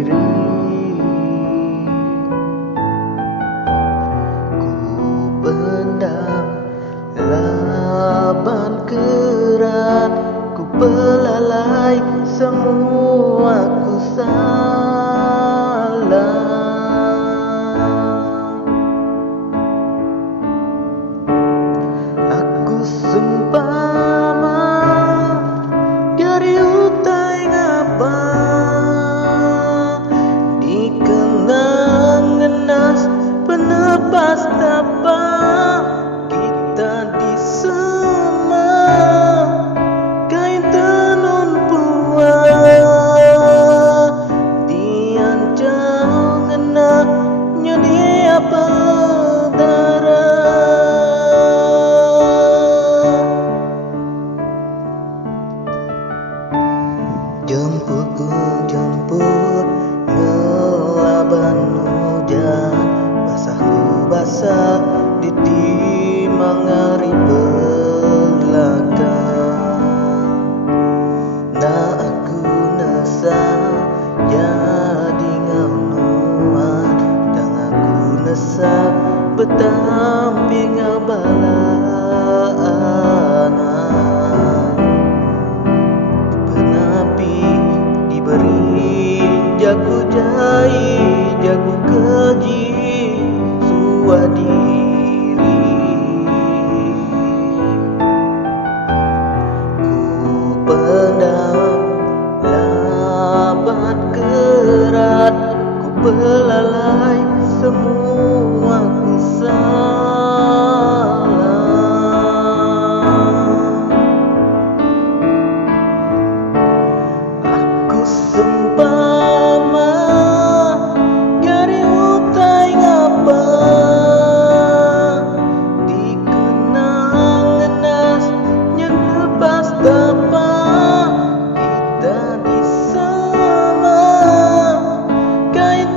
diri. Ku pendam laban kerat, ku belalai semua ku salah. Aku seumpama dari utai ngapa, dikenang ngenas penepas tapa. Kita di sema kain tenun pua, diancam ngena nyedia pedara. Jemput ngelaban hujan, basah ku basah di timang hari belakang. Nah aku nesa jadi ngaunuan, dan aku nesa betamping abalaan. Diberi jago jai, jago keji suadiri. Ku pendam labat kerat, ku belalai semua ku salah. Seumpama dari utai ngapa, dikenang ngenas nyen lepas tapa. Kita di sama kain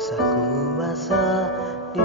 Basahku basah di